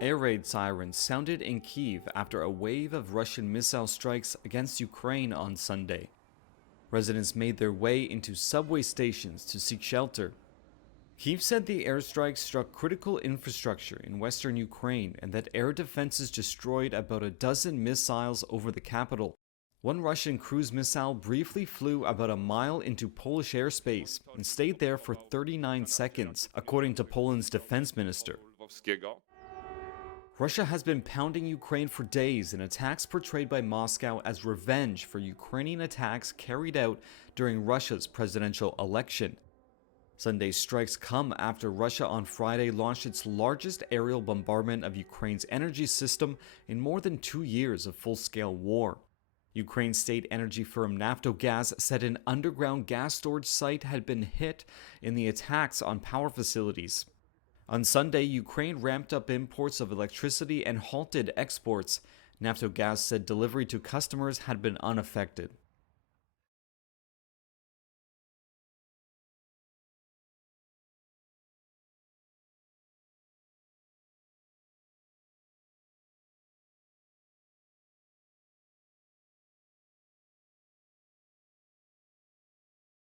Air raid sirens sounded in Kyiv after a wave of Russian missile strikes against Ukraine on Sunday. Residents made their way into subway stations to seek shelter. Kyiv said the airstrikes struck critical infrastructure in western Ukraine and that air defenses destroyed about a dozen missiles over the capital. One Russian cruise missile briefly flew about a mile into Polish airspace and stayed there for 39 seconds, according to Poland's defense minister. Russia has been pounding Ukraine for days in attacks portrayed by Moscow as revenge for Ukrainian attacks carried out during Russia's presidential election. Sunday's strikes come after Russia on Friday launched its largest aerial bombardment of Ukraine's energy system in more than 2 years of full-scale war. Ukraine's state energy firm Naftogaz said an underground gas storage site had been hit in the attacks on power facilities. On Sunday, Ukraine ramped up imports of electricity and halted exports. Naftogaz said delivery to customers had been unaffected.